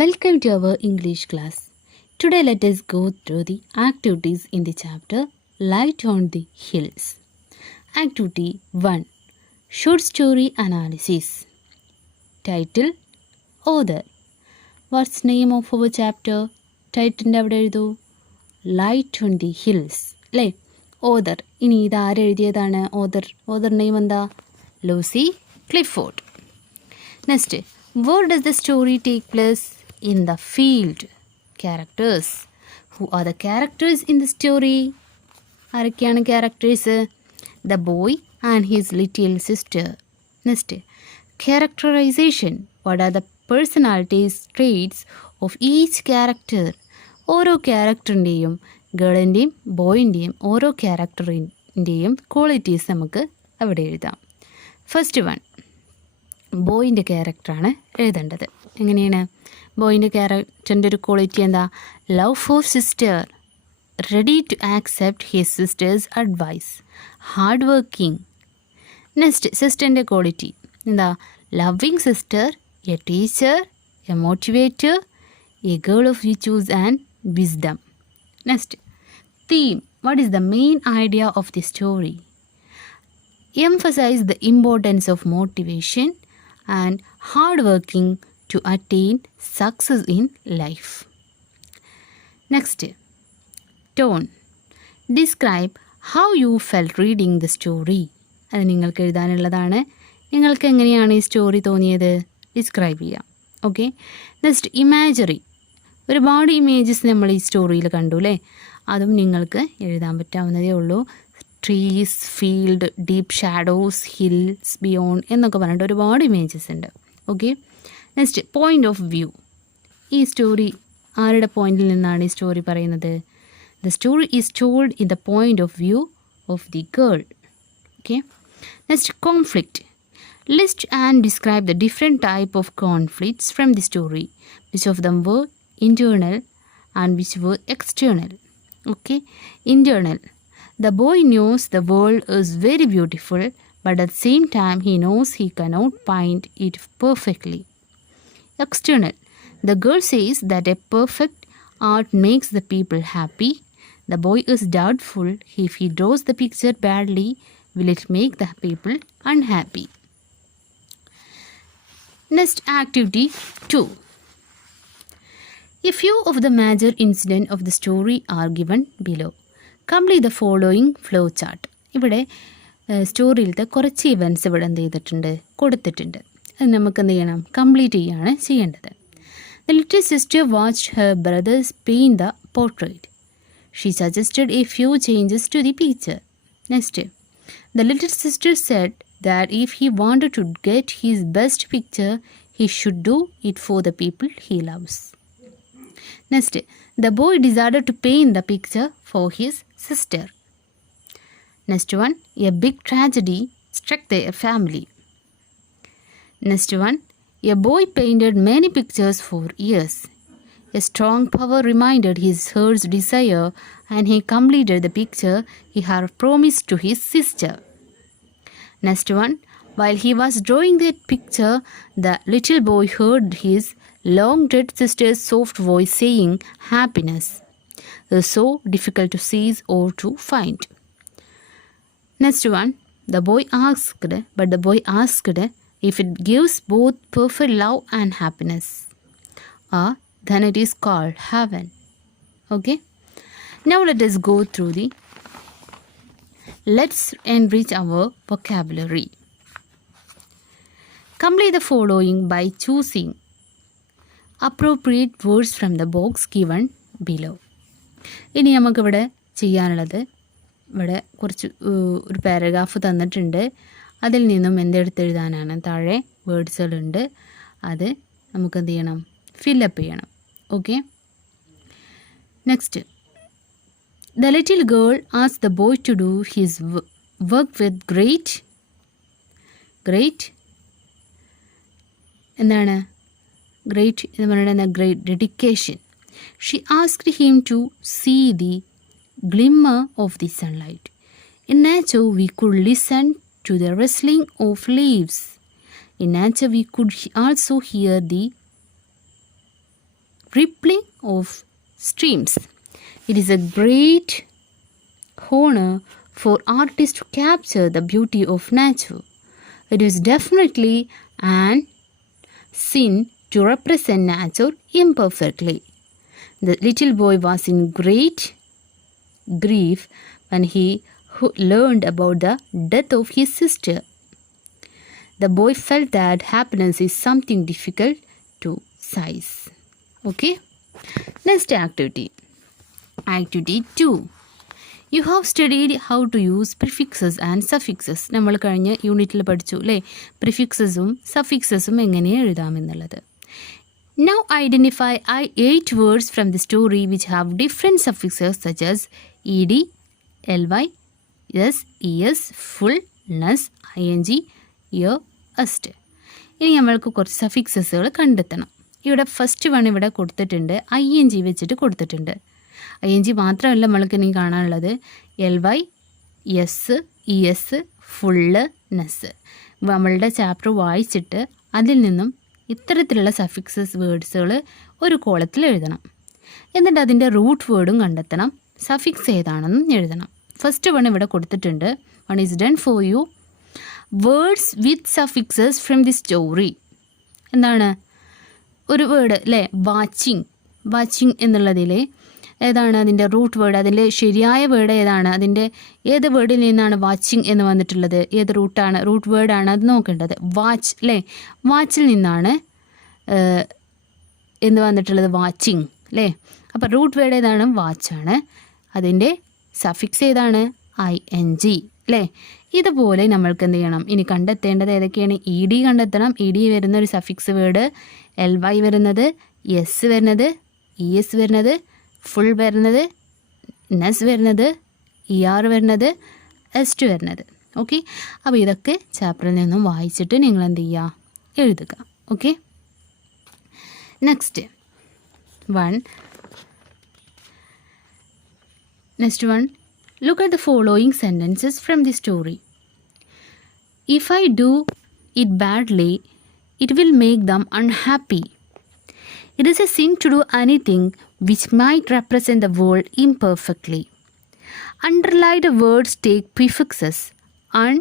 Welcome to our English class. Today let us go through the activities in the chapter Light on the Hills. Activity 1. Short story analysis. Title Author. What's name of our chapter? Title എവിടെ എഴുതൂ Light on the Hills അല്ലേ author. ഇനി ഇത് ആരെഴുതിയതാണ് author name എന്താ Lucy Clifford. Next, where does the story take place? In the field. Characters. Who are the characters in the story? ആരൊക്കെയാണ് characters? The boy and his little sister. Next, characterization. What are the personalities traits of each character? ഓരോ ക്യാരക്ടറിൻ്റെയും ഗേളിൻ്റെയും ബോയിൻ്റെയും ഓരോ ക്യാരക്ടറിൻ്റെയും qualities നമുക്ക് അവിടെ എഴുതാം. First one, ബോയിൻ്റെ ക്യാരക്ടറാണ് എഴുതേണ്ടത്. എങ്ങനെയാണ് ബോയിൻ്റെ ക്യാരക്ടറിൻ്റെ ഒരു ക്വാളിറ്റി എന്താ? Love for sister, ready to accept his sister's advice, hard working. Next, സിസ്റ്ററിൻ്റെ ക്വാളിറ്റി എന്താ? Loving sister, a teacher, a motivator, a girl of virtues and wisdom. Next, theme. What is the main idea of the story? Emphasize the importance of motivation and hard working to attain success in life. Next, tone. Describe how you felt reading the story. അത് നിങ്ങൾക്ക് എഴുതാനുള്ളതാണ്. നിങ്ങൾക്ക് എങ്ങനെയാണ് ഈ story തോന്നിയത്? Describe ചെയ്യാം. Okay. Next, imagery. ഒരുപാട് images നമ്മൾ ഈ സ്റ്റോറിയിൽ കണ്ടു അല്ലേ? അതും നിങ്ങൾക്ക് എഴുതാൻ പറ്റാവുന്നതേ ഉള്ളൂ. Trees, field, deep shadows, hills, beyond എന്നൊക്കെ പറഞ്ഞിട്ട് ഒരുപാട് ഇമേജസ് ഉണ്ട്. Okay. Next, point of view. ഈ സ്റ്റോറി ആരുടെ പോയിന്റിൽ നിന്നാണ് ഈ സ്റ്റോറി പറയുന്നത്? The story is told in the point of view of the girl. Okay. Next, conflict. List and describe the different type of conflicts from the story. Which of them were internal and which were external. Okay. Internal. The boy knows the world is very beautiful, but at the same time he knows he cannot paint it perfectly. External. The girl says that a perfect art makes the people happy. The boy is doubtful if he draws the picture badly, will it make the people unhappy? Next, activity 2. A few of the major incidents of the story are given below. Complete the following flow chart. ഇവിടെ സ്റ്റോറിയിലത്തെ കുറച്ച് events ഇവിടെ എന്ത് ചെയ്തിട്ടുണ്ട്, കൊടുത്തിട്ടുണ്ട്. അത് നമുക്ക് എന്ത് ചെയ്യണം, കംപ്ലീറ്റ് ചെയ്യുകയാണ് ചെയ്യേണ്ടത്. The little sister watched her brother's paint the portrait. She suggested a few changes to the picture. Next, the little sister said that if he wanted to get his best picture he should do it for the people he loves. Next, the boy decided to paint the picture for his sister. Next one, a big tragedy struck their family. Next one, a boy painted many pictures for years. A strong power reminded his heart's desire and he completed the picture he had promised to his sister. Next one, while he was drawing that picture, the little boy heard his long dead sister's soft voice saying happiness is so difficult to seize or to find. Next one, the boy asked if it gives both perfect love and happiness, then it is called heaven. Okay. Now let us go through let's enrich our vocabulary. Complete the following by choosing appropriate words from the box given below. ഇനി നമുക്കിവിടെ ചെയ്യാനുള്ളത്, ഇവിടെ കുറച്ച് ഒരു paragraph തന്നിട്ടുണ്ട്. അതിൽ നിന്നും എന്തെടുത്തെഴുതാനാണ്? താഴെ വേർഡ്സുകളുണ്ട്, അത് നമുക്ക് എന്ത് ചെയ്യണം, ഫില്ലപ്പ് ചെയ്യണം. Okay. Next, the little girl asked the boy to do his work with great എന്താണ് ഗ്രേറ്റ് എന്ന് പറയുന്നത്? Great dedication. She asked him to see the glimmer of the sunlight. In nature we could listen to the rustling of leaves. In nature, we could also hear the rippling of streams. It is a great honor for artists to capture the beauty of nature. It is definitely an sin to represent nature imperfectly. The little boy was in great grief when he learned about the death of his sister. The boy felt that happiness is something difficult to seize. Okay? Next activity. Activity 2. You have studied how to use prefixes and suffixes. നമ്മൾ കഴിഞ്ഞ യൂണിറ്റിൽ പഠിച്ചു അല്ലേ, പ്രിഫിക്സസും സഫിക്സസും എങ്ങനെ എഴുതാമെന്നുള്ളത്. Now identify 8 words from the story which have different suffixes such as ed, ly, s, es, full, ness, ing, യ, അസ്റ്റ്. ഇനി നമ്മൾക്ക് കുറച്ച് സഫിക്സസുകൾ കണ്ടെത്തണം. ഇവിടെ ഫസ്റ്റ് വൺ ഇവിടെ കൊടുത്തിട്ടുണ്ട്, ing വെച്ചിട്ട് കൊടുത്തിട്ടുണ്ട്. ing മാത്രമല്ല നമ്മൾക്ക് ഇനി കാണാനുള്ളത് ly, എസ്, es, ഫുള്ള്, നെസ്. നമ്മളുടെ ചാപ്റ്റർ വായിച്ചിട്ട് അതിൽ നിന്നും ഇത്തരത്തിലുള്ള സഫിക്സസ് വേർഡ്സുകൾ ഒരു കോളത്തിൽ എഴുതണം. എന്നിട്ട് അതിൻ്റെ റൂട്ട് വേർഡും കണ്ടെത്തണം, സഫിക്സ് ഏതാണെന്നും എഴുതണം. ഫസ്റ്റ് വൺ ഇവിടെ കൊടുത്തിട്ടുണ്ട്. One is done for you. Words with suffixes from the story. എന്താണ് ഒരു വേർഡ് അല്ലേ, വാച്ചിങ്. വാച്ചിങ് എന്നുള്ളതിൽ ഏതാണ് അതിൻ്റെ റൂട്ട് വേർഡ്, അതിൻ്റെ ശരിയായ വേർഡ് ഏതാണ്, അതിൻ്റെ ഏത് വേർഡിൽ നിന്നാണ് വാച്ചിങ് എന്ന് വന്നിട്ടുള്ളത്, ഏത് റൂട്ടാണ്, റൂട്ട് വേർഡാണ് അത് നോക്കേണ്ടത്. വാച്ച് അല്ലേ, വാച്ചിൽ നിന്നാണ് എന്ന് വന്നിട്ടുള്ളത് വാച്ചിങ് അല്ലേ. അപ്പോൾ റൂട്ട് വേർഡ് ഏതാണ്, വാച്ചാണ്. അതിൻ്റെ സഫിക്സ് ഏതാണ്, ing അല്ലേ. ഇതുപോലെ നമ്മൾക്ക് എന്ത് ചെയ്യണം, ഇനി കണ്ടെത്തേണ്ടത് ഏതൊക്കെയാണ്. ഇ ഡി കണ്ടെത്തണം. ഇ ഡി വരുന്ന ഒരു സഫിക്സ് വേർഡ്, ly വരുന്നത്, എസ് വരുന്നത്, es വരുന്നത്, ഫുൾ വരുന്നത്, നെസ് വരുന്നത്, er വരുന്നത്, എസ്റ്റ് വരുന്നത്. ഓക്കെ, അപ്പോൾ ഇതൊക്കെ ചാപ്റ്ററിൽ നിന്നും വായിച്ചിട്ട് നിങ്ങൾ എന്ത് ചെയ്യുക, എഴുതുക. Okay, next one look at the following sentences from the story. If I do it badly, it will make them unhappy. It is a sin to do anything which might represent the world imperfectly. Underlined words take prefixes un,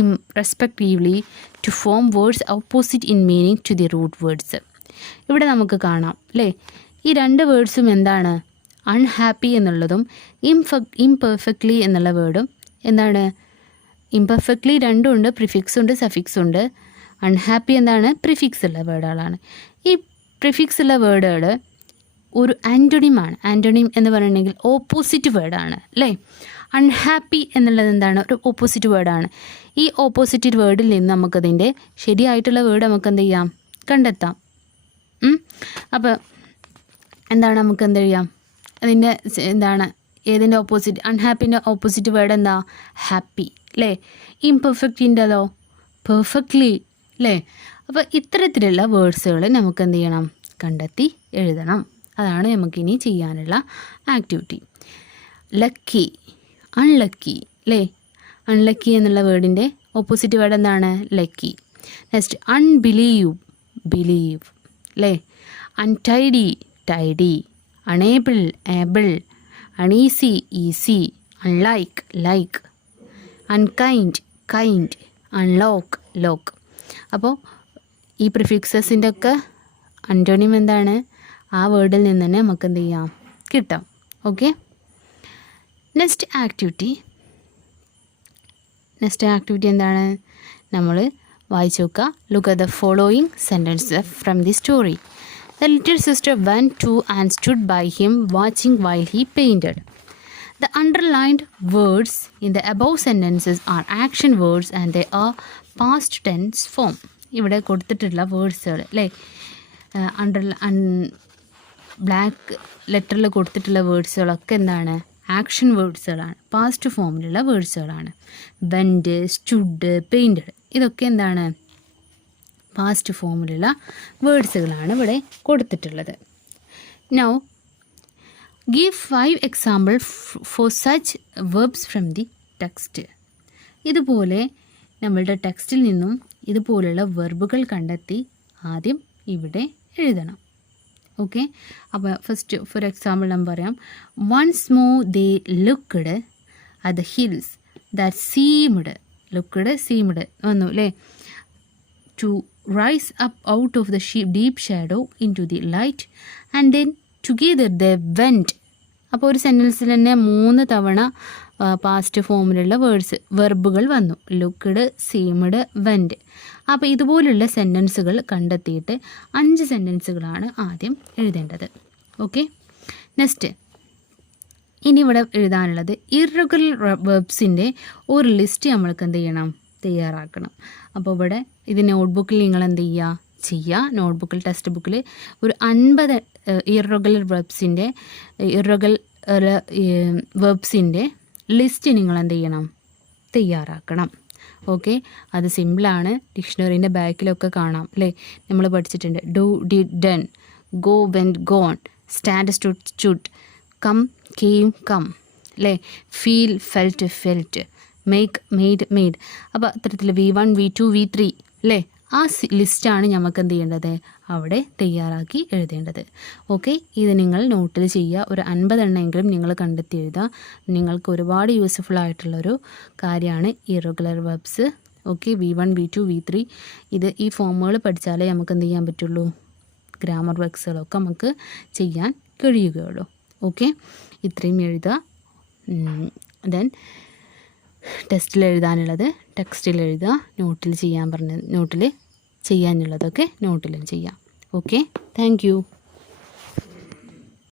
im respectively to form words opposite in meaning to the root words. ഇവിടെ നമുക്ക് കാണാം അല്ലേ, ഈ രണ്ട് വേർഡ്സും എന്താണ്, unhappy എന്നുള്ളതും imperfectly എന്നുള്ള വേർഡും എന്താണ്. ഇംപെർഫെക്റ്റ്ലി രണ്ടും ഉണ്ട്, പ്രിഫിക്സ് ഉണ്ട്, സഫിക്സ് ഉണ്ട്. അൺഹാപ്പി എന്താണ്, പ്രിഫിക്സ് ഉള്ള വേർഡുകളാണ്. ഈ പ്രിഫിക്സ് ഉള്ള വേർഡുകൾ ഒരു ആൻറ്റോണിമാണ്. ആൻറ്റോണിം എന്ന് പറഞ്ഞിട്ടുണ്ടെങ്കിൽ ഓപ്പോസിറ്റ് വേർഡാണ് അല്ലേ. അൺഹാപ്പി എന്നുള്ളത് എന്താണ്, ഒരു ഓപ്പോസിറ്റ് വേർഡാണ്. ഈ ഓപ്പോസിറ്റ് വേർഡിൽ നിന്ന് നമുക്കതിൻ്റെ ശരിയായിട്ടുള്ള വേർഡ് നമുക്ക് എന്ത് ചെയ്യാം, കണ്ടെത്താം. അപ്പോൾ എന്താണ്, നമുക്ക് എന്ത് ചെയ്യാം, അതിൻ്റെ എന്താണ്, ഏതിൻ്റെ ഓപ്പോസിറ്റ്, അൺഹാപ്പിൻ്റെ ഓപ്പോസിറ്റ് വേർഡ് എന്താ, ഹാപ്പി അല്ലേ. ഇംപെർഫെക്റ്റിൻ്റെതോ പെർഫെക്റ്റ്ലി അല്ലേ. അപ്പോൾ ഇത്തരത്തിലുള്ള വേർഡ്സുകൾ നമുക്ക് എന്ത് ചെയ്യണം, കണ്ടെത്തി എഴുതണം. അതാണ് നമുക്കിനി ചെയ്യാനുള്ള ആക്ടിവിറ്റി. ലക്കി, അൺലക്കി അല്ലേ. അൺലക്കി എന്നുള്ള വേർഡിൻ്റെ ഓപ്പോസിറ്റ് വേർഡ് എന്താണ്, ലക്കി. നെക്സ്റ്റ് അൺബിലീവ്, ബിലീവ് അല്ലേ. Untidy, tidy. Unable, able. Uneasy, easy. Unlike, like. Unkind, kind. Unlock, lock. അപ്പോൾ ഈ പ്രിഫിക്സസിൻ്റെ ഒക്കെ അൻറ്റോണിം എന്താണ്, ആ വേർഡിൽ നിന്ന് തന്നെ നമുക്ക് എന്ത് ചെയ്യാം, കിട്ടാം. ഓക്കെ, നെക്സ്റ്റ് ആക്ടിവിറ്റി എന്താണ്, നമ്മൾ വായിച്ചു നോക്കുക. Look at the following sentence from the story. The little sister went to and stood by him watching while he painted. The underlined words in the above sentences are action words and they are past tense form. ഇവിടെ കൊടുത്തിട്ടുള്ള വേർഡ്സുകൾ അല്ലേ, black ലെറ്ററിൽ കൊടുത്തിട്ടുള്ള വേർഡ്സുകളൊക്കെ എന്താണ്, action വേർഡ്സുകളാണ്, past ഫോമിലുള്ള വേർഡ്സുകളാണ്. Went, stood, painted ഇതൊക്കെ എന്താണ്, past ഫോമിലുള്ള വേർഡ്സുകളാണ് ഇവിടെ കൊടുത്തിട്ടുള്ളത്. Now give 5 example for such verbs from the text. ഇതുപോലെ നമ്മളുടെ ടെക്സ്റ്റിൽ നിന്നും ഇതുപോലുള്ള വെർബുകൾ കണ്ടെത്തി ആദ്യം ഇവിടെ എഴുതണം. ഓക്കെ. അപ്പോൾ ഫസ്റ്റ് ഫോർ എക്സാമ്പിൾ ഞാൻ പറയാം. Once more they looked at the hills that seemed വന്നു അല്ലേ. To rise up out of the deep shadow into the light and then together the went. അപ്പോൾ ഒരു സെൻറ്റൻസിൽ തന്നെ 3 തവണ പാസ്റ്റ് ഫോമിലുള്ള വെർബുകൾ വന്നു. Looked, seemed, went. അപ്പോൾ ഇതുപോലുള്ള സെൻറ്റൻസുകൾ കണ്ടെത്തിയിട്ട് 5 സെൻറ്റൻസുകളാണ് ആദ്യം എഴുതേണ്ടത്. ഓക്കെ. നെക്സ്റ്റ് ഇനി ഇവിടെ എഴുതാനുള്ളത് ഇറഗുലർ വെർബ്സിൻ്റെ ഒരു ലിസ്റ്റ് നമ്മൾക്ക് എന്ത് ചെയ്യണം, തയ്യാറാക്കണം. അപ്പോൾ ഇവിടെ ഇത് നോട്ട്ബുക്കിൽ നിങ്ങൾ എന്ത് ചെയ്യുക, നോട്ട്ബുക്കിൽ ടെക്സ്റ്റ് ബുക്കിൽ ഒരു 50 ഇറഗുലർ വെർബ്സിൻ്റെ ലിസ്റ്റ് നിങ്ങൾ എന്ത് ചെയ്യണം, തയ്യാറാക്കണം. ഓക്കെ. അത് സിമ്പിളാണ്. ഡിക്ഷണറീൻ്റെ ബാക്കിലൊക്കെ കാണാം അല്ലേ, നമ്മൾ പഠിച്ചിട്ടുണ്ട്. Do, did, done, go, went, gone, stand, stood, come, came, come അല്ലേ, feel, felt, felt, make, made. അപ്പോൾ അത്തരത്തിൽ V1, V2, V3 അല്ലേ, ആ ലിസ്റ്റാണ് നമുക്ക് എന്ത് ചെയ്യേണ്ടത്, അവിടെ തയ്യാറാക്കി എഴുതേണ്ടത്. ഓക്കെ. ഇത് നിങ്ങൾ നോട്ടിൽ ചെയ്യുക. ഒരു 50 എണ്ണമെങ്കിലും നിങ്ങൾ കണ്ടെത്തി എഴുതുക. നിങ്ങൾക്ക് ഒരുപാട് യൂസ്ഫുൾ ആയിട്ടുള്ളൊരു കാര്യമാണ് irregular verbs. Okay. V1, V2, V3 ഈ ഫോമുകൾ പഠിച്ചാലേ നമുക്ക് എന്ത് ചെയ്യാൻ പറ്റുള്ളൂ, ഗ്രാമർ വർക്ക്സുകളൊക്കെ നമുക്ക് ചെയ്യാൻ കഴിയുകയുള്ളൂ. ഓക്കെ. ഇത്രയും എഴുതുക. ദെൻ ടെസ്റ്റിൽ എഴുതാനുള്ളത് ടെക്സ്റ്റിൽ എഴുതുക, നോട്ടിൽ ചെയ്യാനുള്ളതൊക്കെ നോട്ടിലും ചെയ്യാം. ഓക്കെ. Thank you.